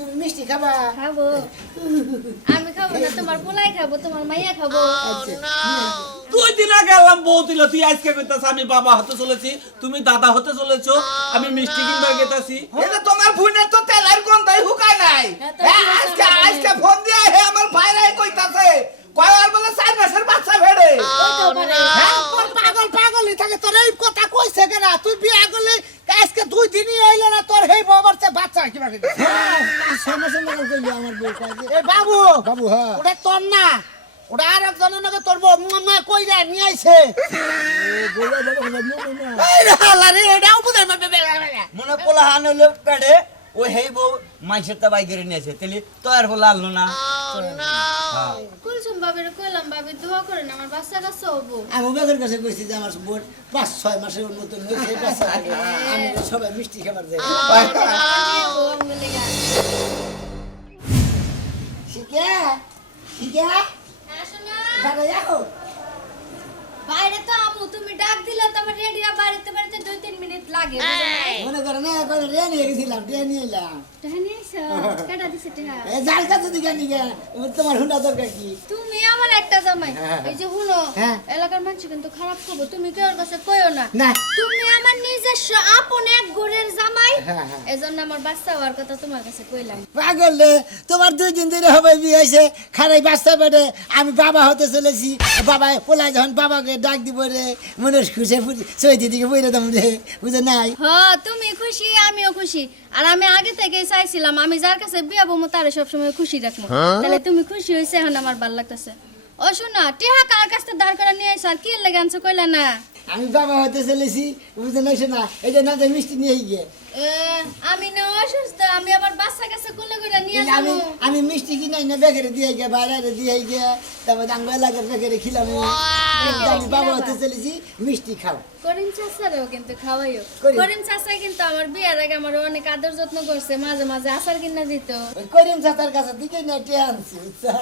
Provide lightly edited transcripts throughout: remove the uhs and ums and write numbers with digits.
তুমি মিষ্টি খাবা? খাবো। আমি খাবো না, তোমার পোলাই খাবো, তোমার মাইয়া খাবো। দুই দিন আগে এলাম বউ দিল, তুই আজকে কইতাছ আমি বাবা হতে চলেছি, তুমি দাদা হতে চলেছো, আমি মিষ্টি কিনবার গেতাছি। এটা তোমার বোনের তো তেলের গন্ধই হুকায় নাই। হ্যাঁ, আজকে ফোন দিয়ে হে আমার ভাইরা কইতাছে কয়বার বলে 4 মাসের বাচ্চা ভেড়ে। হ্যাঁ, তোর পাগলই থাকে, তোর এই কথা কইছে কেন? তুই বিয়া করলি আজকে 2 দিনই হইল না, তোর হেই বাবার চেয়ে বাচ্চা কি বাকি? সমস্যা না কইলি আমার বউ কাজে। এই বাবু, বাবু হ্যাঁ, ওটা তোর না, ওটা আর একজনের নাকি তোর বউ মামা কইরা নিয়ে আইছে। এই রে হালা রে, এটাও বুঝাই মনে পোলা হান হইলো পেটে ওই হেই বউ মাইসের তা বাই করে নিয়েছে তেলি তো আর বলা আনলো না। কুলসুম বাবির কইলাম, বাবি দোয়া করেন আমার বাচ্চা কাছে হবো। আমি ওদের কাছে কইছি যে আমার বোন 5-6 মাসের মতো হয়েছে বাচ্চা হবে। আমি সবাই মিষ্টি খাবার যাই। শিখা শিখা দাদা যাও বাইরে তো আমু, তুমি ডাক দিলে তো আমার রেডি বাড়িতে বাড়িতে 2-3 মিনিট লাগে। মনে করে না করে রে নিয়ে গেছিলাম, রে নিয়ে এলাম। টানি আইছো, কাটা দিছে টা। এ যার কাছে দিকে নিয়ে তোমার হুন্ডা দরকার কি? তুমি আমার একটা জামাই, এই যে হুনো হ্যাঁ। এলাকার মানুষ কিন্তু খারাপ করবো, তুমি কেউ কাছে কইও না। না। তুমি আমার নিজস্ব আপন এক ঘরের জামাই, হ্যাঁ, হ্যাঁ। এজন্য আমার বাচ্চা হওয়ার কথা তোমার কাছে কইলাম। পাগল রে, তোমার 2 দিন ধরে হবে বিয়ে হয়েছে, খারাই বাচ্চা পেটে আমি বাবা হতে চলেছি। বাবা পোলাই যখন বাবাকে ডাক দিব রে, মনে খুশি সৈতি দিকে বইরে দাম রে, বুঝে নাই? হ্যাঁ, তুমি খুশি আমিও খুশি, আর আমি আগে থেকে চাইছিলাম আমি যার কাছে বিয়া বমু তারে সবসময় খুশি রাখবো। তাহলে তুমি খুশি হয়েছে, এখন আমার ভালো লাগতেছে। ও শোনা, টিহা কার কাছে দাঁড় করে নিয়ে আইছো, আর কি লেগে আনছো কইলা না? আমি বাবা হতে চলেছি, বুঝে নাই? শোনা, এই যে না মিষ্টি নিয়ে গিয়ে আমি না অসুস্থ, আমি আমার বাচ্চা কাছে কোলে করে নিয়ে আমি যাবো। আমি মিষ্টি কিনাই না বেকারে দিয়ে গিয়ে বাইরে দিয়ে গিয়ে তারপর আঙ্গ এলাকার বেকারে খিলাম। আমি বাবা হতে চলেছি, মিষ্টি খাও। করিম চাচারেও কিন্তু খাওয়াইও। করিম। করিম চাচাই কিন্তু আমার বিয়ের আগে আমার অনেক আদর যত্ন করছে, মাঝে মাঝে আচার কিনা দিত। ওই করিম চাচার কাছে দিকে না টিয়া আনছি, বুঝছা?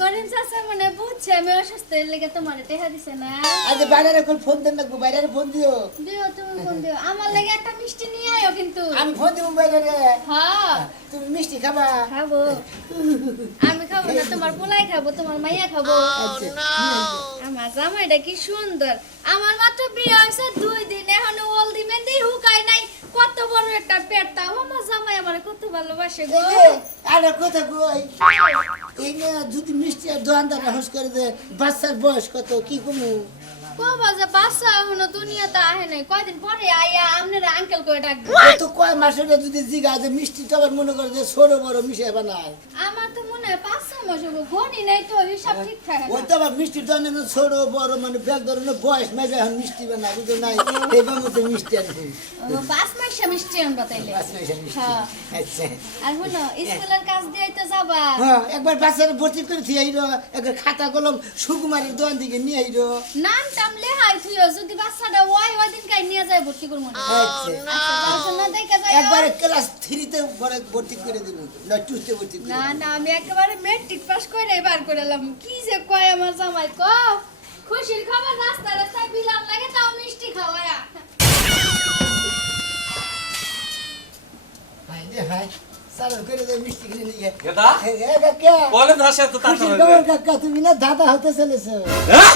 করিম চাচা মানে বুঝছে আমি অসুস্থ, এর লেগে তোমার টেহা দিছে না। আজ বাইরে কোন ফোন দেন না, বাইরে ফোন দিও। দিও, তুমি ফোন দিও, আমার লেগে একটা মিষ্টি নিয়ে আয়ো কিন্তু। আমি ফোন দিব বাইরে। হ্যাঁ, তুমি মিষ্টি খাবা? খাবো। আমি খাবো না, তোমার পোলাই খাবো, তোমার মাইয়া খাবো। আমার জামাইটা কি সুন্দর, আমার মাত্র বিয়ে হয়েছে 2 দিন, এখন হলদি মেহেন্দি হুকাই নাই, কত বড় একটা পেট, তাও আমার জামাই আমার কত ভালোবাসে গো। আরে কথা কই, এই না যদি মিষ্টি আর দোকানদার হোস করে দে, বাচ্চার বয়স কত কি কমু? বাবা যে বাচ্চা এখনো দুনিয়াতে আহে নাই, কয়দিন পরে আইয়া আপনারা আঙ্কেল করে ডাকবে। তো কয় মাসের যদি জিগা যে মিষ্টি তো আবার মনে করে যে ছোট বড় মিশে বানায়। আমার তো মনে হয় 5-6 মাস হবো, ঘনি নাই তো, হিসাব ঠিক থাকে ওই না। তো আবার মিষ্টির জন্য ছোট বড় মানে ব্যাগ ধরনের বয়স মেবে এখন মিষ্টি বানায়, বুঝো নাই? এইবার মতো মিষ্টি আনবো। 5 মাস মিষ্টি আনবা তাইলে। মিষ্টি হ্যাঁ। আচ্ছা আর শুনো, স্কুলের কাজ দিয়ে তো যাবা। হ্যাঁ, একবার বাচ্চার ভর্তি করে দিয়ে আইরো, একবার খাতা কলম সুকুমারের দোকান থেকে নিয়ে আইরো। নাম টাম লেহাই থুইও, যদি বাচ্চাটা ওই দিন কাই নিয়ে যায় ভর্তি করব না। আচ্ছা, না দেখা যায়। একবারে ক্লাস 3-তে পরে ভর্তি করে দিব, না 2-তে ভর্তি করে না দিব। না, আমি একেবারে মেট্রিক পাস করে বার করলাম। কি যে কয় আমার জামাই, ক খুশির খবর, রাস্তা রাস্তায় বিলাম লাগে, তাও মিষ্টি খাওয়ায়া। ভাই রে ভাই, চালু করে দে মিষ্টি কিনে নিয়ে। দাদা কাকা, বলে দাসে তো খুশির তাড়াতাড়ি খবর কাকা, তুমি না দাদা হতে চলেছো। হ্যাঁ?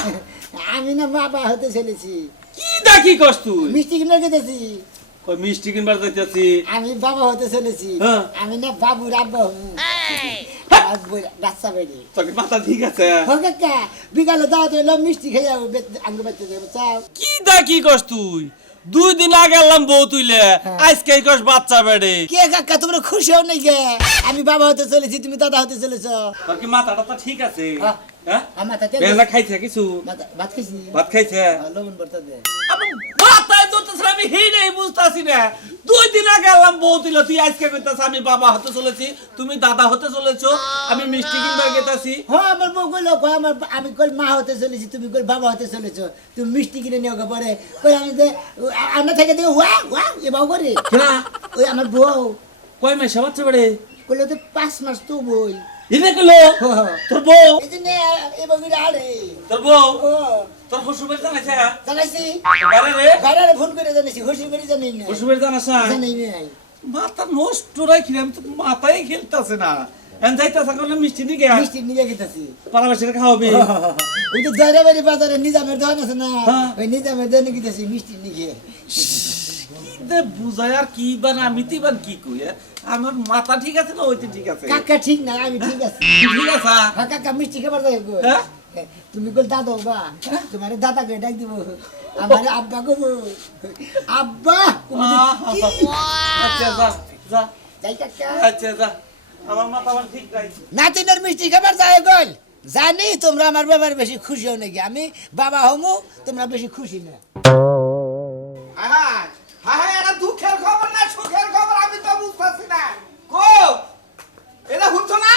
আমি না বাবা হতে চলেছি। কি দা কি কস তুই? মিষ্টি কিনে গেছি, কই মিষ্টি কিনবার যাইতাছি। আমি বাবা হতে চলেছি। হ্যাঁ। আমি না বাবুর আব্বা হবো। আর বাচ্চা বেরি তোর কি মাথা ঠিক আছে? কাকা, বিকালে দাওয়াত হইলো, মিষ্টি খেয়ে যাবো, আঙ্গ বাচ্চা দেবো, চাও। কি দা কি কস তুই? 2 দিন আগে এলাম বউ তুইলে, আজকে কস বাচ্চা বেড়ে। কে কাকা, তোমরা খুশি হও নাই গে? আমি বাবা হতে চলেছি, তুমি দাদা হতে চলেছো। তোর কি মাথাটা তো ঠিক আছে? হ্যাঁ। হ্যাঁ? আমার তাতে বেলা খাইছে কিছু? ভাত খাইছি, ভাত খাইছে? লবণ ভর্তা দে। মাথায় ধরতেছে, আমি হেই বুঝতাছি না। 2 দিন আগে এলাম বউ দিল, তুই আজকে কইতাছ আমি বাবা হতে চলেছি, তুমি দাদা হতে চলেছো, আমি মিষ্টি কিনবার গেতাছি। হ্যাঁ, আমার বউ কইলো, আমি কই মা হতে চলেছি, তুমি কই বাবা হতে চলেছো, তুমি মিষ্টি কিনে নিও পরে। কই আমি যে আমরা থেকে দেখো ওয়া ওয়া এ বাবু করে না ওই আমার বউ কয় মাসে বাচ্চা বেড়ে? কইলো তো 5 মাস তো বই। ইনে কইলো তোর বউ? এই যে নে এ বাবু আরে তোর বউ? ও তোর শ্বশুর বাড়ি জানাইছে? জানাইছি, বাইরে রে? বাইরে ফোন করে জানাইছি, খুশি করে জানাই না, শ্বশুর বাড়ি জানাস না? জানাই নাই। মাথা নষ্ট রাখি আমি তো মাথায় খেলতেছে না এন যাইতেছে এখন মিষ্টি নিয়ে গিয়া মিষ্টি নিয়ে গেতেছি পারাবাসীরা খাওয়াবি ওই যে দয়াবাড়ি বাজারে নিজামের দোকান আছে না হ্যাঁ। ওই নিজামের দোকানে গেতেছি মিষ্টি নিয়ে বুঝায় আর কি বান আমি তো এবার কি কই আমার মাথা ঠিক আছে না ওইতে ঠিক আছে কাকা ঠিক না আমি ঠিক আছি ঠিক আছে হ্যাঁ কাকা মিষ্টি খাবার যাই গো হ্যাঁ? তুমি বল দাদা বা তোমার দাদাকে ডাক দিব আমার আব্বা গো আব্বা আচ্ছা যা যা যাই কাকা আচ্ছা যা আমার মাথা আমার ঠিক নাই নাতিনের মিষ্টি খাবার যায় গল জানি তোমরা আমার ব্যাপারে বেশি খুশি হও নাকি আমি বাবা হমু তোমরা বেশি খুশি না হ্যাঁ হ্যাঁ এটা দুঃখের খবর না সুখের খবর আমি তো বুঝতেছি না কো এটা শুনছো না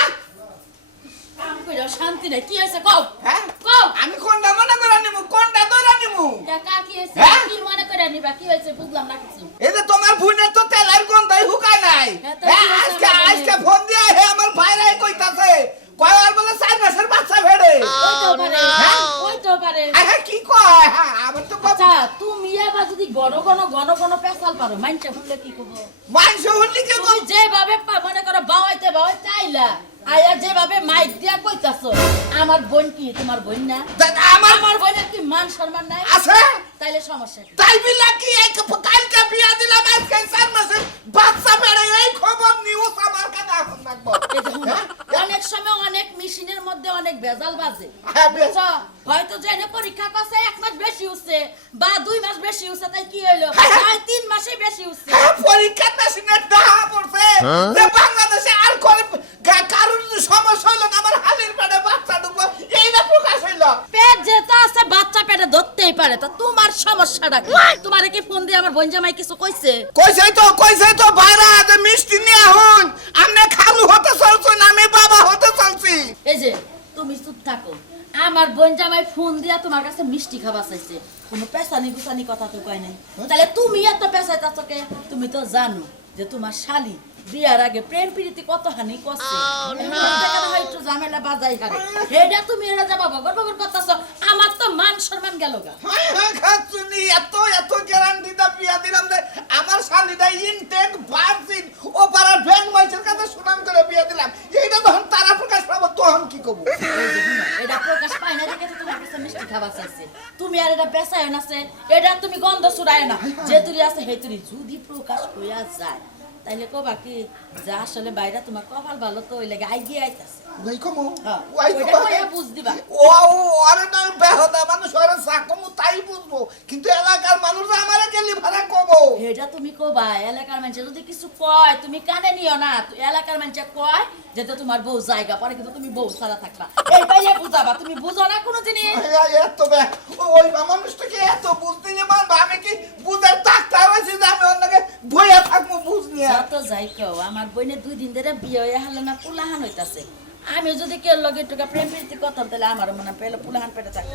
কাম কইরা শান্তি নাই কি হইছে কও হ্যাঁ কও আমি কোনটা মনে করে নিমু কোনটা ধরে নিমু কাকা কি হইছে হ্যাঁ? কি মনে করে নিবা কি হইছে বুঝলাম না কিছু এই যে তোমার বোনের তো তেলের গন্ধই হুকায় নাই হ্যাঁ, তো হ্যাঁ কি হয়েছে আজকে আমার আজকে ফোন দিয়ে হে আমার ভাইরাই কইতাছে কয়বার বলে 4 মাসের বাচ্চা ভেড়ে ওইতো পারে হ্যাঁ? ওইতো পারে আরে কি কয় হ্যাঁ আমার তো আচ্ছা তুমি এবার যদি ঘন পেশাল পারো মাইনটা শুনলে কি করবো মাংস হলি কে তুমি যেভাবে মনে করো বাওয়াইতে চাইলা আয়া যেভাবে মাইক দিয়া কইতাছো আমার বোন কি তোমার বোন না আমার আমার বোনের কি মান সম্মান নাই আছে তাইলে সমস্যা কি? তাই বিলা কি এই কালকে বিয়া দিলাম আজকে 4 মাসের বাচ্চা বেড়ে এই খবর নিউজ আমার কাছে এখন রাখবো এই যে শুনো, অনেক সময় অনেক মেশিনের মধ্যে অনেক ভেজাল বাজে হ্যাঁ, বেশ। বুঝছো? হয়তো জেনে পরীক্ষা করছে 1 মাস বেশি হচ্ছে বা 2 মাস বেশি হচ্ছে তাই কি হইলো হয় 3 মাসে বেশি হচ্ছে হ্যাঁ পরীক্ষা মেশিনে ডাহা পড়ছে যে বাংলাদেশে আর করে কারোর সমস্যা হইলো না আমার হালির পেটে বাচ্চা ঢুকলো এইটা প্রকাশ হইলো পেট যেটা আছে বাচ্চা পেটে ধরতেই পারে তা তোমার সমস্যাটা কি তোমারে কি ফোন দিয়ে আমার বোন জামাই কিছু কইছে কইছে তো বাইরা যে মিষ্টি নিয়ে হন আমনে খালু হতে চলছো না আমি বাবা হতে চলছি এই যে তুমি চুপ থাকো আমার বোন জামাই ফোন দিয়া তোমার কাছে মিষ্টি খাবার চাইছে কোনো পেছানি গুছানি কথা তো কয় নাই তাহলে তুমি এত পেছাইতাছ কে তুমি তো জানো যে তোমার শালি বিয়ার আগে প্রেম প্রীতি কত হানি করছে একটু ঝামেলা বাজাই হারে হেডা তুমি এরা যাবা বগর বগর করতেছ আমার তো মান সম্মান গেল গা হায় হায় খাচ্ছুনি এত গ্যারান্টি দা বিয়া দিলাম যে আমার শালিদা ইনটেক ভার্জিন ও পাড়ার ব্যাংক মাইসের কাছে সুনাম করে বিয়া দিলাম এইটা যখন তারা প্রকাশ পাবো তখন কি করবো এটা প্রকাশ পায় না দেখে তো তোমার কাছে মিষ্টি খাবার চাইছে তুমি আর এটা বেচায় না এটা তুমি গন্ধ ছুড়ায় না যে তুলি আছে হে তুলি যদি প্রকাশ হইয়া যায় তাইলে কবা কি যা আসলে বাইরে তোমার কপাল ভালো তো ওই লাগে আইগিয়ে আইতাছে নাই কমো হ্যাঁ, ওই ওইটা কইয়া বুঝ দিবা। ও আরে না বেহদা মানুষ ওরে সাকমু তাই বুঝবো কিন্তু এলাকার মানুষ আমারে গেলি ভাড়া কবো এটা তুমি কবা এলাকার মানুষ যদি কিছু কয় তুমি কানে নিও না তো এলাকার মানুষ কয় যে তো তোমার বউ জায়গা পরে কিন্তু তুমি বউ ছাড়া থাকবা এইটাই বুঝাবা তুমি বুঝো না কোনো জিনিস এত বে ওই মানুষটাকে এত বুঝতে নিয়ে মানবা আমি কি বুঝার ডাক্তার হয়েছি যে আমি অন্যকে বইয়া থাকবো বুঝ নিয়ে যত যাই কও আমার বোনের 2 দিন ধরে বিয়ে হয়ে হালে না পুলাহান হইতাছে আমি যদি কেউ লগে একটু প্রেম প্রীতি করতাম তাহলে আমার মনে পেলে পুলাহান পেটে থাকে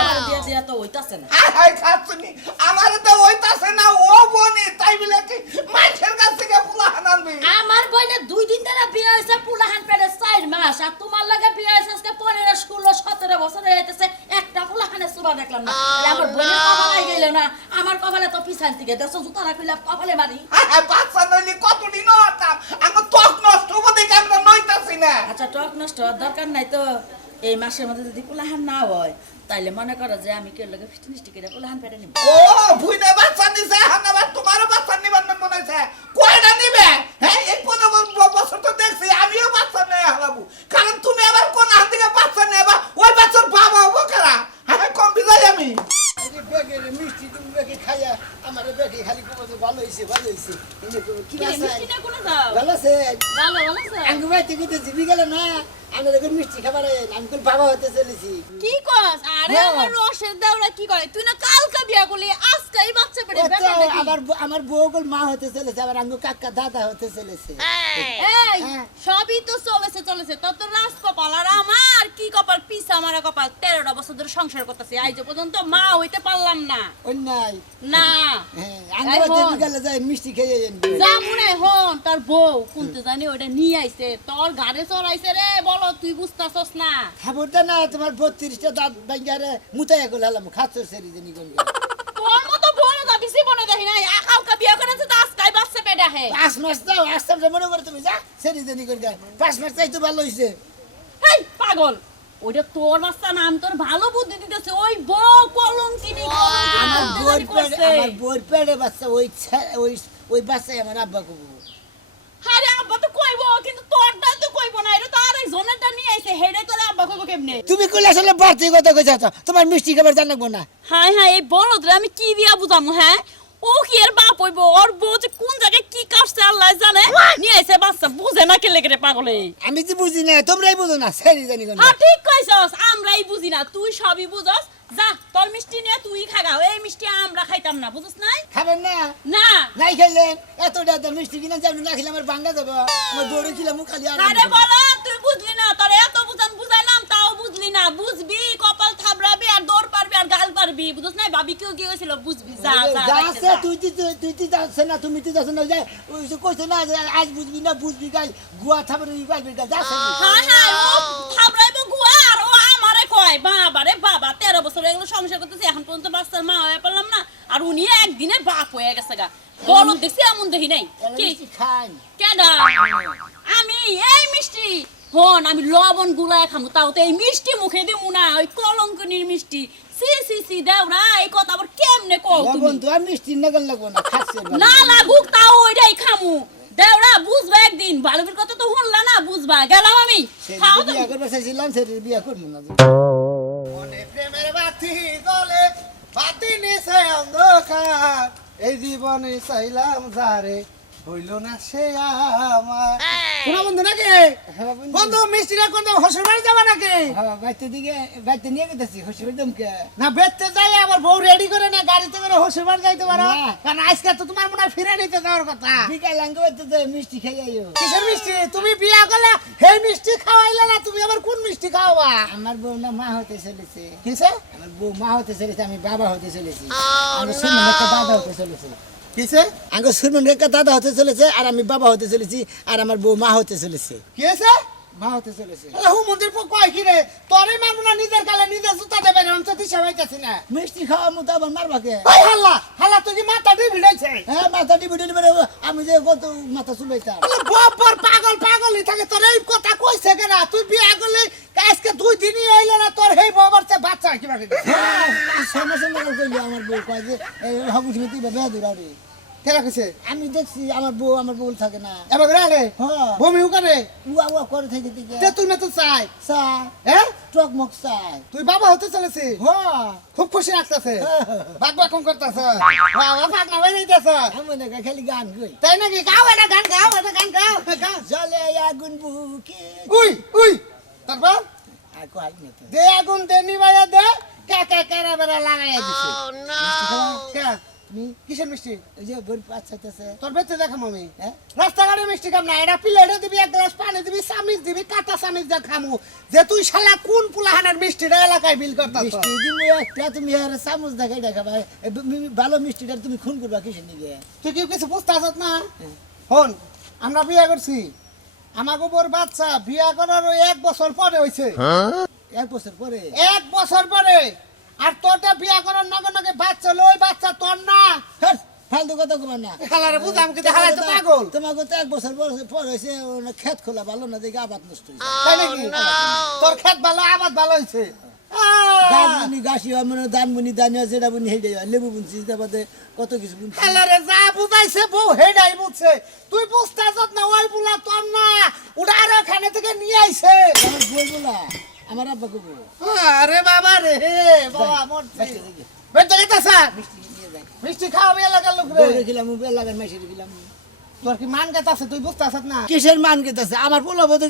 আমার বিয়ে দিয়া তো হইতাছে না হাই খাচ্ছুনি আমার তো ওইতাছে না ও বনি তাই বলে কি মানুষের কাছ থেকে পোলা আনবি আমার বোনের 2 দিন ধরে বিয়ে হইছে পুলাহান পেটে 4 মাস আর তোমার লাগে বিয়ে হইছে আজকে 15 16 17 বছর হয়ে যাইতেছে একটা পুলাহানের সুবা দেখলাম না তাহলে আমার বোনের কপালে গেল না আমার কপালে তো পিছান থেকে দেখছো জুতা রাখিলা কপালে মারি হাই বাচ্চা নইলি কতদিন হতাম আমার ত্বক নষ্ট হবো দেখে আমরা নইতাছি না আচ্ছা টক নষ্ট হওয়ার দরকার নাই তো এই মাসের মধ্যে যদি পুলাহান না হয় তাইলে মনে করো যে আমি কেউ লাগে ফিটনিস্টি করে পুলাহান পেটে নিব ও ভুইনা বাচ্চা নিছে হানাবার তোমারও বাচ্চা নিবার না মনে হইছে কয়টা নিবে হ্যাঁ এই 15 বছর তো দেখছি আমিও বাচ্চা নিয়ে হারাবো কারণ তুমি আবার কোন হাত থেকে বাচ্চা নেবা ওই বাচ্চার বাবা হবো কারা হ্যাঁ কম বিজাই আমি মিষ্টি তুমি বেগে খাইয়া আমার বেগে খালি ভালো হয়েছে কি আছে ভালো আছে আমি বাইতে গেতে জিবি গেল না আমি দেখুন মিষ্টি খাবার আমি কোন বাবা হতে চলেছি কি কস আরে হ্যাঁ। আমার রসের দেওরা কি করে তুই না কালকে বিয়া করলি আজকেই বাচ্চা পেটে ব্যাপার নাকি আমার বউ গোল মা হতে চলেছে আবার আমি কাকা দাদা হতে চলেছে এই হ্যাঁ। সবই তো চলেছে তোর তো রাজ কপাল আর আমার কি কপাল পিছা মারা কপাল 13টা বছর ধরে সংসার করতেছি আজ পর্যন্ত মা হইতে পারলাম না অন্যায় না হ্যাঁ আমি বাইতে গেলে যাই মিষ্টি খেয়ে যা মনে হন তোর বউ কোনতে জানি ওটা নিয়ে আইছে তোর ঘাড়ে চড়াইছে রে বলো তুই বুঝতাছস না খাবারটা না তোমার 32টা দাঁত ভাঙ্গারে মুতাইয়া গেল হলাম খাচ্ছর সেরি জানি কোন তোর মতো বড় দাবি জীবনে দেখি নাই আকাউকা বিয়া করেছে তো আজকাই এই বাচ্চা পেডা হে 5 মাস দাও আসতাম যে মনে করে তুমি যা সেরি দেনি করে গায় 5 মাস চাই তো ভালো হইছে এই পাগল ওইটা তোর বাচ্চা না আমি তোর ভালো বুদ্ধি দিতেছি ওই বউ কলঙ্কিনী আমার বউর পেটে বাচ্চা ওই বাচ্চাই আমার আব্বা কবু আরে আব্বা তো কইবো কিন্তু তোরটা তো কইবো না এটা তো আর এই জনেরটা নিয়ে আইছে হেডে তোর আব্বা কইবো কেমনে তুমি কইলে আসলে বাড়তি কথা কইছ তোমার মিষ্টি খাবার জানাবো না হাই হাই এই বলদরে আমি কি দিয়া বুঝামু হ্যাঁ ও কি এর বাপ হইবো ওর বউ যে কোন জায়গায় কি কাটছে আল্লাহ জানে নিয়ে আইছে বাচ্চা বুঝে না কেলে কেটে পাগলে আমি যে বুঝি না তোমরাই বুঝো না সেরি জানি কোন হ্যাঁ ঠিক কইছস আমরাই বুঝি না তুই সবই বুঝস যা তোর মিষ্টি নিয়ে তুই খাগাও এই মিষ্টি আমরা খাইতাম না বুঝছ নাই খাবেন না না নাই খাইলেন এতটা তো মিষ্টি কিনা যাবেন না খেলে আমার ভাঙ্গা যাবে আমার দৌড়ে খিলাম খালি আর আরে বলো তুই বুঝলি না তোর এত বুঝাইলাম তাও বুঝলি না বুঝবি কপাল থাবড়াবি আর দৌড় পারবি আর গাল পারবি বুঝছ নাই ভাবি কেউ কি হয়েছিল বুঝবি যা যা যা বাইতে আছে যা। তুই যাচ্ছে না তুমি তো যাচ্ছে না যাই ওই যে কইছ না যে আজ বুঝবি না বুঝবি গাই গুয়া থাবরে গাইবি যা যাচ্ছে হ্যাঁ হ্যাঁ ও থাবড়াইবো গুয়া আর ও আমারে কয় বাবা রে বাবা 13 বছর এগুলো সংসার করতেছি এখন পর্যন্ত বাচ্চার মা হয়ে পারলাম না আর উনি একদিনে বাপ হয়ে গেছে গা বলো দেখছি এমন দেখি নাই কি খাই কেডা আমি এই মিষ্টি হন আমি লবণ গুলায় খামু তাও তো এই মিষ্টি মুখে দিমু না ওই কলঙ্কনির মিষ্টি সি সি সি দেওরা এই কথা আবার কেমনে কও তুমি বন্ধু আমি মিষ্টি নগল লাগবো না খাচ্ছে না লাগুক তাও ওইটাই খামু দেওরা বুঝবা একদিন ভালোবের কথা তো শুনলা না বুঝবা গেলাম আমি খাও তো বিয়া করবে চাইছিলাম সেটা বিয়া করবো না মনে প্রেমের বাতি জ্বলে বাতি নিছে অন্ধকার এই জীবনে চাইলাম যারে হইল না সে আমার শোনা বন্ধু নাকি বন্ধু মিষ্টিটা কোন হসুর বাড়ি যাবা নাকি বাইতে নিয়ে গেছি হসুর দমকে না বেচতে যাই আবার বউ রেডি করে না গাড়িতে করে হসুর বাড়ি যাইতে পারো কারণ আজকে তো তোমার মনে হয় ফিরে নিতে যাওয়ার কথা বিকাল আঙ্গে বাইতে মিষ্টি খাই আইও কিসের মিষ্টি তুমি বিয়া করলে সেই মিষ্টি খাওয়াইলে না তুমি আবার কোন মিষ্টি খাওয়াবা আমার বউ না মা হতে চলেছে কিসে আমার বউ মা হতে চলেছে আমি বাবা হতে চলেছি আমি শুনলাম একটা দাদা হতে চলেছে কিসে আঙ্গো সুরমন রেখা দাদা হতে চলেছে আর আমি বাবা হতে চলেছি আর আমার বউ মা হতে চলেছে কি আছে মা হতে চলেছে হু মন্দির পো কয় কি রে তোরে মানু না নিজের কালে নিজে জুতা দেবে না অন্তত সবাইতাছি না মিষ্টি খাওয়া মতো আবার মারবাকে ওই হাল্লা হাল্লা তুই কি মাথা দি ভিড়াইছে হ্যাঁ মাথা দি ভিড়াইলে মানে আমি যে কত মাথা চুলাইতাম আরে বাবার পাগলই থাকে তোর এই কথা কইছে কেন তুই বিয়া করলে আজকে 2 দিনই হইল না তোর হেই বাবার তে বাচ্চা কি বাকি সমস্যা না কইলি আমার বউ কয় যে হাবুস মিতি বেয়া দূরারে কেরা কইছে আমি দেখছি আমার বউ থাকে না এবার রে হ্যাঁ বমি উকারে উয়া করে থেকে দিকে তে তুই না তো চাই হ্যাঁ টকমক চাই তুই বাবা হতে চলেছিস হ্যাঁ খুব খুশি লাগতেছে বাক কম করতেছে বাবা ভাগ না হয়ে যাইতেছে আমি না খালি গান কই তাই নাকি গাও এটা গান গাও জ্বলে আগুন বুকে উই তারপর আর কই না দে আগুন দে নিবাইয়া দে কারা বেরা লাগাইয়া দিছে ও নো তুমি কিসের মিষ্টি এই যে বড় পাঁচ চাইতেছে তোর বেতে দেখাম আমি হ্যাঁ রাস্তাঘাটে মিষ্টি খাম না এটা প্লেটে দিবি এক গ্লাস পানি দিবি চামিচ দিবি কাঁটা চামিচ দিয়ে খামু যে তুই শালা কোন পুলাহানের মিষ্টিটা এলাকায় বিল করতাছ মিষ্টি দিবি একটা তুমি আর চামচ দেখাই দেখাবা ভালো মিষ্টিটা তুমি খুন করবা কিসের নিগে তুই কি কিছু বুঝতাছ না হন আমরা বিয়ে করছি আমাগো বড় বাচ্চা বিয়া করার 1 বছর পরে হইছে 1 বছর পরে 1 বছর পরে আর তোরটা বিয়া করার নগে বাচ্চা লই বাচ্চা তোর না ফালতু কথা কইবা না খালারে বুঝাম কি হালাই তো পাগল তোমাকে তো 1 বছর পর হইছে ক্ষেত খোলা ভালো না দেখে আবাদ নষ্ট হইছে তাই নাকি তোর ক্ষেত ভালো আবাদ ভালো হইছে দানমুনি গাছি মানে দানমুনি দানিয়া যেটা বুনি হেডে লেবু বুনছি তারপরে কত কিছু বুনছি খালারে যা বুঝাইছে বউ হেডাই বুঝছে তুই বুঝতাছ না ওই বুলা তোর না উড়ারে খানে থেকে নিয়ে আইছে আমার বই বুলা আমার আব্বা কবো আরে বাবা রে বাবা মরছে বেটা গেতাছা মিষ্টি খাওয়াবে এলাকার লোক রে দেখিলাম এলাকার মাইসে দেখিলাম তোর কি মান গেতাছে তুই বুঝতাছ না কিসের মান গেতাছে আমার পোলা বদে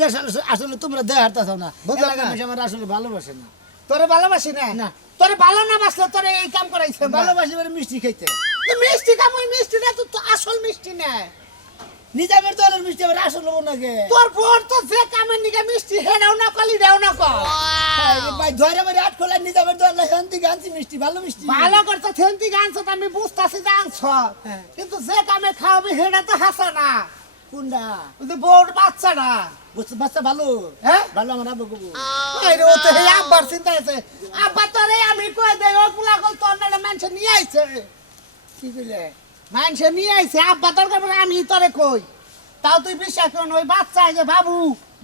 আসলে তোমরা দেহ হারতাছ না এলাকার মাইসে আমার আসলে ভালোবাসে না তোরে ভালোবাসি না তোরে ভালো না বাসলে তোরে এই কাম করাইছে ভালোবাসি মানে মিষ্টি খাইতে মিষ্টি কাম ওই মিষ্টিটা তো আসল মিষ্টি না নিজামের দলের মিষ্টি আবার আসল হবো নাকি তোর বোন তো যে কামের নিকে মিষ্টি হেডাও না কলি দেও না কল ভাই ধরে মারি আট খোলা নিজামের দলের শান্তি গানছি মিষ্টি ভালো করতে শান্তি গানছ আমি বুঝতাছি জানছ কিন্তু যে কামে খাওয়াবি হেডা তো হাসা না কোনডা ওই যে বড় বাচ্চাটা বাচ্চা ভালো হ্যাঁ ভালো আমার আব্বা কবু আরে ও তো হে আব্বার চিন্তা আছে আব্বা তোরে আমি কই দেই ও পুলা কল তোর না মানুষ নিয়ে আইছে কি কইলে মানুষে নিয়ে আইছে আব্বা দরকার পড়ে আমি তোরে কই তাও তুই বিশ্বাস কর ওই বাচ্চা এই যে বাবু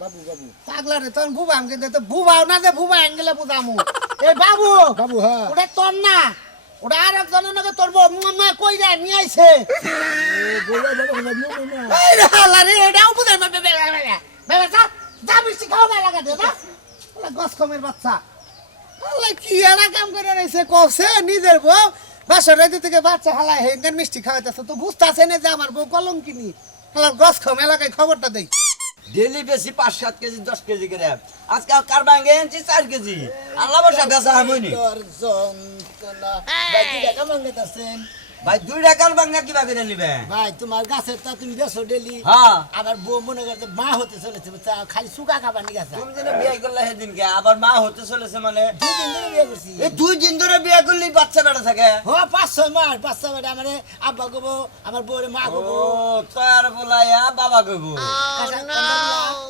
বাবু বাবু পাগলা রে তোর বুবা আমাকে দে তো বুবাও না দে বুবা আঙ্গেলে বুঝামু এই বাবু বাবু হ্যাঁ ওটা তোর না ওটা আর একজনের নাকি তোর মা কই যায় নিয়ে আইছে এই রে হালা রে এটাও বুঝাই বেবে যা মিষ্টি খাওয়া না লাগা দে না গছ কমের বাচ্চা আল্লাহ কি এরা কাম করে রইছে কইছে নিজের বউ বাসার রাইতে থেকে বাচ্চা হালায় হেঙ্গান মিষ্টি খাওয়াইতেছে তো বুঝতাছে না যে আমার বউ কলঙ্কিনী হালার গছ কম এলাকায় খবরটা দেই ডেলি বেশি 5-7 কেজি 10 কেজি করে আজকাল কার ভাঙ্গে আনছি 4 কেজি আল্লাহ বসা বেচা হয়নি ভাই 2 টাকার ভাঙ্গা কিবা করে নিবে ভাই তোমার গাছের তা তুমি বেছো ডেলি হ্যাঁ আবার বউ মনে করতে মা হতে চলেছে বুঝছা, খালি সুগা খাবার নিয়ে গেছে তুমি যেন বিয়ে করলে সেদিনকে আবার মা হতে চলেছে মানে 2 দিন ধরে বিয়ে করছি এই 2 দিন ধরে বিয়ে করলেই বাচ্চা বেটা থাকে হ 5-6 মাস বাচ্চা বেটা মানে আব্বা গবো আমার বউরে মা ও গবো তোর বলায়া বাবা গবু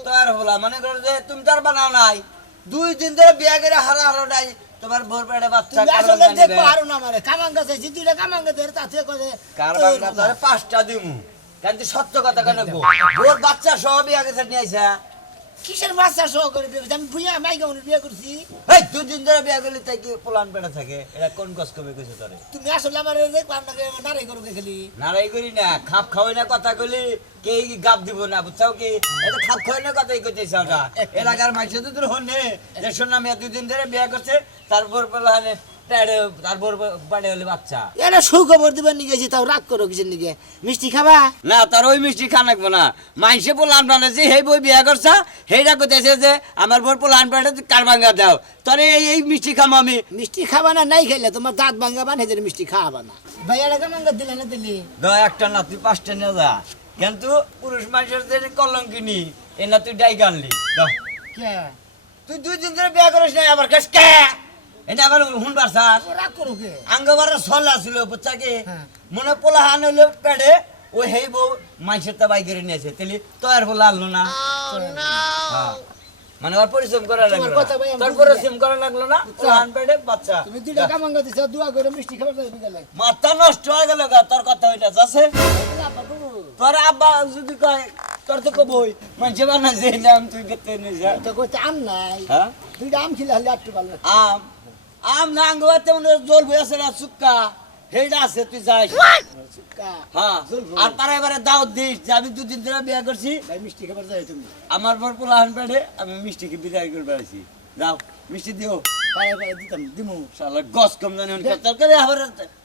তোর বলা মানে করো যে তুমি তার বানাও নাই 2 দিন ধরে বিয়ে করে হারা নাই তোমার বোর পেটে বাচ্চা তুমি আসলে দেখো আর না মারে কামাঙ্গা চাইছি দুইটা কামাঙ্গা ধরে তাতে করে কারবাঙ্গা তোরে 5টা দিমু কিন্তু সত্য কথা কেন গো বোর বাচ্চা সব বিয়ে করে নিয়ে আইছা কিসের বাচ্চা সহ করে বিয়ে আমি ভুইয়া মাই গাউনের বিয়ে করছি এই 2 দিন ধরে বিয়ে করলি তাই কি প্লান পেটে থাকে এটা কোন কষ্ট কমে কইছে তোরে তুমি আসলে আমার দেখো আপনাকে নারাই করো খালি নারাই করি না খাপ খাওয়াই না কথা কইলি কে গাপ দিব না বুঝছাও কি এটা খাপ খাওয়াই না কথাই কইতেছ ওটা এলাকার মানুষ তো তোর হনে যে শোন আমি 2 দিন ধরে বিয়ে করছে তারপর বলহানে তারপর বাড়ি হলে বাচ্চা এরা সুখবর দিবার নিয়ে গেছি তাও রাগ করো কিসের নিকে মিষ্টি খাবা না তার ওই মিষ্টি খা নাকবো না মাইসে বললাম না যে হেই বই বিয়া করছা হেইটা কইতেছে যে আমার বর পোলান পাড়ে কারবাঙ্গা দাও তোরে এই মিষ্টি খাম আমি মিষ্টি খাবা না নাই খাইলে তোমার দাঁত ভাঙ্গা বান হেদের মিষ্টি খাওয়াবা না ভাইয়ারা কামাঙ্গা দিলে না দিলি একটা না তুই 5টা নিয়ে যা কিন্তু পুরুষ মানুষের যে কলঙ্কিনি এ না তুই ডাই গানলি কে তুই 2 দিন ধরে বিয়া করিস না আবার কাছ কে এটা আবার হুনবার স্যার রাগ করো কে আঙ্গবার সল্লা ছিল বুঝছা কি হ্যাঁ। মনে পোলা হান হইলো পেটে ওই হেই বউ মাইসের তা বাই করে নিয়েছে তেলি তোর বলে আনলো না হ্যাঁ। মানে ওর পরিশ্রম করা লাগলো কথা ভাই আমি তোর বুঝি পরিশ্রম করা লাগলো না পোলা হান পেটে বাচ্চা তুমি দুইটা কামাঙ্গা দিছ দোয়া করে মিষ্টি খাবার দাও বিকালে মাথা নষ্ট হয়ে গেল গা তোর কথা হইতা আছে তোর আব্বা যদি কয় তোর তো কবই মানুষে বানাইছে নাম তুই কেতে নিয়ে যা তো কইতে আম নাই হ্যাঁ দুইটা আম খিলা হলে একটু ভালো আম আম না আঙ্গবাতে মনে জল বই আছে না সুক্কা হেইডা আছে তুই যাই সুক্কা হ্যাঁ আর তারা এবারে দাওয়াত দিস যে আমি 2 দিন ধরে বিয়ে করছি ভাই মিষ্টি খাবার যাই তুমি আমার পর পোলাহান পেটে আমি মিষ্টিকে বিদায় করে বেড়াইছি যাও মিষ্টি দিও পায়ে পায়ে দিতাম দিমু শালা গস কম জানি তরকারি আবার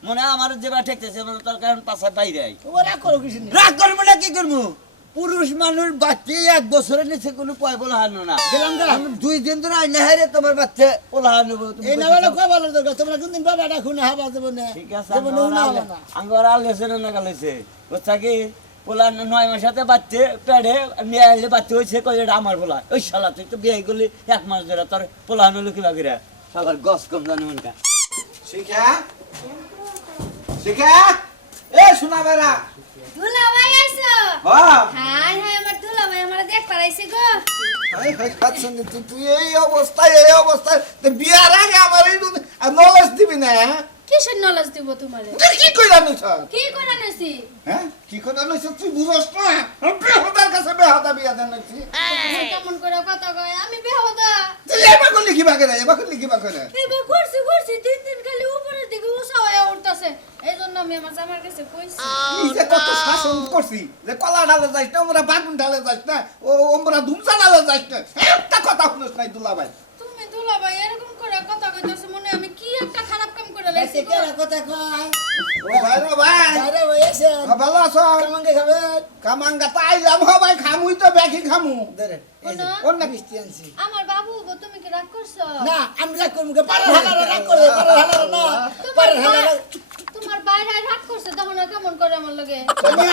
মনে হয় আমার যে বা ঠেকতেছে মানে তরকারি পাশা বাইরে আই ও রাগ করো কিসের নিকে রাগ করবো না কি করবো পুরুষ মানুষ বাচ্চা 1 বছরের নিচে কোনো পয় পোলাহান না গেলাম গা 2 দিন ধরে আইনা হারে তোমার বাচ্চা পোলাহান নেবো এই না বলে কো ভালো দরকার তোমরা কোন দিন বাবা ডাকুন হাবা দেব না ঠিক আছে দেব না না না আঙ্গর আলেছে না গালেছে বুঝছা কি পোলা 9 মাস সাথে বাচ্চা পেড়ে নিয়ে আইলে বাচ্চা হইছে কই এটা আমার পোলা ওই শালা তুই তো বিয়ে করলি 1 মাস ধরে তোর পোলা হলো কি লাগিরা শালার গস কম জানি মনকা শিখা শিখা এ শোনা বেরা দুলা ভাই আইছো হ্যাঁ হাই হাই আমার দুলা ভাই আমারে দেখ পারাইছে গো তুই এই অবস্থায় বিয়ার আগে আমার এই নলেজ দিবি না কিসের নলেজ দিব তোমারে তুই কি কইরা নিছ কি করে নছি হ্যাঁ কি কইরা নিছ তুই বুঝছ না বেহুদার কাছে বেহুদা বিয়া দেন নাকি কেমন করে কথা কয় আমি বেহুদা তুই এবার করলি কি বাকি রে এবার করলি কি বাকি রে এবার করছি দিন দিন খালি উপরের দিকে উঁচা হয়ে উঠতাছে এই জন্য আমি আমার জামার কাছে কইছি এই যে কত শাসন করছি যে কলা ঢালে যাইস না আমরা বাগুন ঢালে যাইস না ও আমরা ধুমসা ঢালে যাইস না একটা কথা শুনিস নাই দুলা ভাই তুমি দুলা ভাই এরকম করে কথা কইতাছ মনে হয় আমি কি একটা খারাপ কাম করে লাইছি এসে কেরা কথা কয় ও ভাই রে ভাই আরে ভাই এসে ভালো আছো কামাঙ্গা খাবেন কামাঙ্গা তো আইলাম হ ভাই খামুই তো বেশি খামু ধরে শোনো, অন্য মিষ্টি আনছি আমার বাবু গো তুমি কি রাগ করছো না আমি রাগ করব কে পারে হালারা রাগ করে পারে হালারা না তোমার পারে হালারা তোমার বাইরে রাগ করছে তখন আর কেমন করে আমার লগে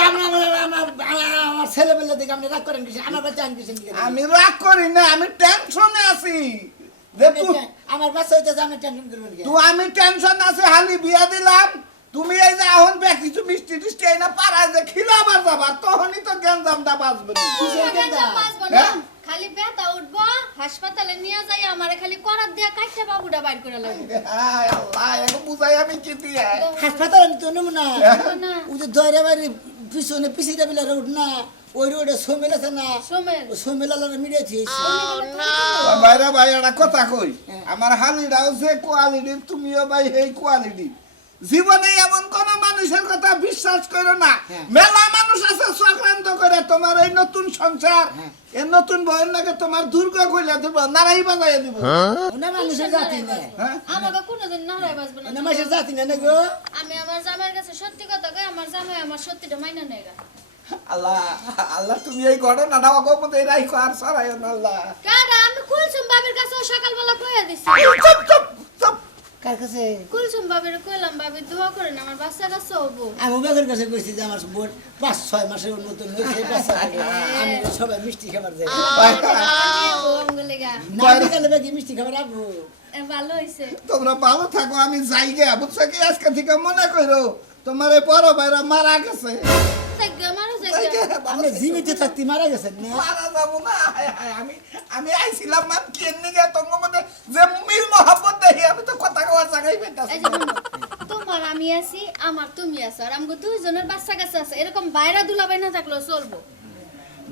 আমি আমার ছেলে বেলা দেখে আপনি রাগ করেন কিছু আমার বাচ্চা আন কিছু আমি রাগ করি না আমি টেনশনে আছি যে আমার বাচ্চা হইতেছে আমি টেনশন করবেন কি আমি টেনশন আছে হালি বিয়া দিলাম তুমি এই যে এখন বে কিছু মিষ্টি টিষ্টি এই না পাড়ায় যে খিলাবার যাবা তখনই তো গেঞ্জামটা বাজবে না। বাঁচবো না হ্যাঁ? খালি ব্যথা উঠবো হাসপাতালে নিয়ে যাই আমারে খালি করার দিয়া কাইটা বাবুটা বাইর করে লাগবে হায় আল্লাহ এখন বুঝাই আমি কি দিয়ে হাসপাতালে তো নেব না না ও যে দরে বাড়ি পিছনে পিছিয়ে বিলা রোড না ওই রোডে সোমেল আছে না সোমেল ও সোমেল আলার মিডিয়া থিয়েছে ভাইরা ভাই একটা কথা কই আমার হালিটাও যে কোয়ালিটি তুমিও ভাই এই কোয়ালিটি জীবনে এমন কোন মানুষের কথা বিশ্বাস করো না মেলা মানুষ আছে চক্রান্ত করে তোমার এই নতুন সংসার এই নতুন বউয়ের নাকি তোমার দুর্গ কইলা দিব নারাই বাজাইয়া দিব না মানুষের জাতি না হ্যাঁ আমাকে কোনোদিন নাড়াই বাসবে না না মানুষের জাতি না গো আমি আমার জামাইয়ের কাছে সত্যি কথা কই আমার জামাই আমার সত্যিটা মাইনা নেই গা আল্লাহ আল্লাহ তুমি এই ঘটনাটা অগমতে রাইখো আর সরাইও না আল্লাহ কারা আমি কুলসুম বাবির কাছে সকালবেলা কইয়া দিছি চুপ চুপ চুপ কার কাছে কুলসুম বাবির কইলাম বাবি দোয়া করেন আমার বাচ্চা কাছে হবো আমি বেগের কাছে কইছি যে আমার বোন 5-6 মাসের নতুন হয়েছে বাচ্চা হবে। আমি সবাই মিষ্টি খাবার দেই না আমি কালে বেগি মিষ্টি খাবার আবো ভালো হইছে তোমরা ভালো থাকো আমি যাই গে বুঝছো কি আজকে থেকে মনে করো তোমার এই বড় ভাইরা মারা গেছে জায়গা মারো যাই জায়গা গে, আপনি জীবিত থাকতে মারা গেছেন না মারা যাবো না হায় হায়, আমি আইছিলাম মান কি নিগে তোমার মধ্যে যে মিল মহব্বত দেখি আমি তো কথা কওয়ার জায়গায় পেতাছি এই যে শুনো, তোমার আমি আছি আমার তুমি আছো আর আমগো দুইজনের বাচ্চা কাছে আছে এরকম বাইরা দুলাবাই না থাকলেও চলবো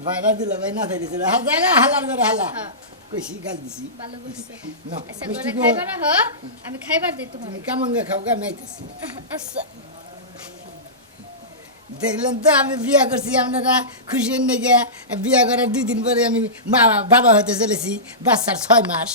বাইরা দিলে ভাই না থাকতেছিল জায়গা হালার করে হালা হ্যাঁ কইছি গাল দিছি ভালো বুঝছে না আচ্ছা মিষ্টি করে খাইবার হ আমি খাইবার দেই তোমার তুমি কামাঙ্গা খাও গা নাইতেছি আচ্ছা দেখলেন তো আমি বিয়া করছি আপনারা খুশি হয়ে বিয়া করার 2 দিন পরে আমি মা বাবা হতে চলেছি বাচ্চার 6 মাস